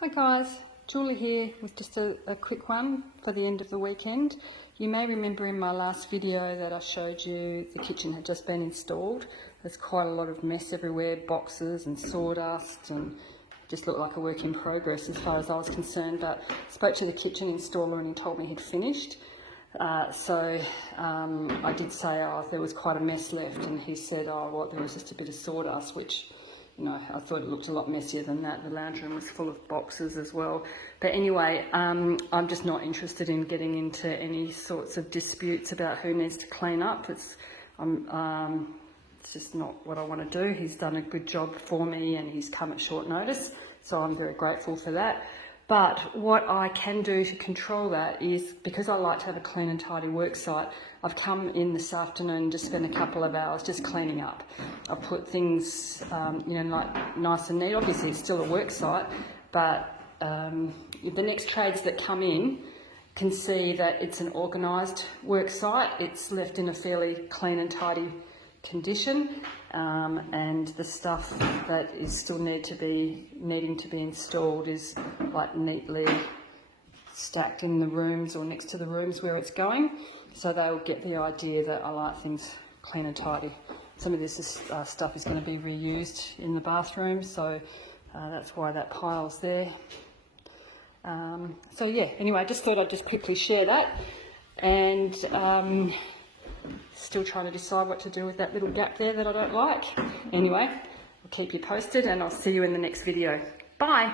Hi guys, Julie here with just a quick one for the end of the weekend. You may remember in my last video that I showed you the kitchen had just been installed. There's quite a lot of mess everywhere, boxes and sawdust, and just looked like a work in progress as far as I was concerned. But I spoke to the kitchen installer and he told me he'd finished. So I did say there was quite a mess left, and he said there was just a bit of sawdust, which I thought it looked a lot messier than that. The lounge room was full of boxes as well. But anyway, I'm just not interested in getting into any sorts of disputes about who needs to clean up. It's just not what I want to do. He's done a good job for me and he's come at short notice, so I'm very grateful for that. But what I can do to control that is, because I like to have a clean and tidy work site, I've come in this afternoon to spend a couple of hours just cleaning up. I've put things, like nice and neat. Obviously, it's still a work site, but the next trades that come in can see that it's an organised work site. It's left in a fairly clean and tidy condition, and the stuff that is still needing to be installed is like neatly stacked in the rooms or next to the rooms where it's going, so they'll get the idea that I like things clean and tidy. Some of this stuff is going to be reused in the bathroom, so that's why that pile's there. So yeah, anyway, I just thought I'd just quickly share that, and still trying to decide what to do with that little gap there that I don't like. Anyway, I'll keep you posted and I'll see you in the next video. Bye!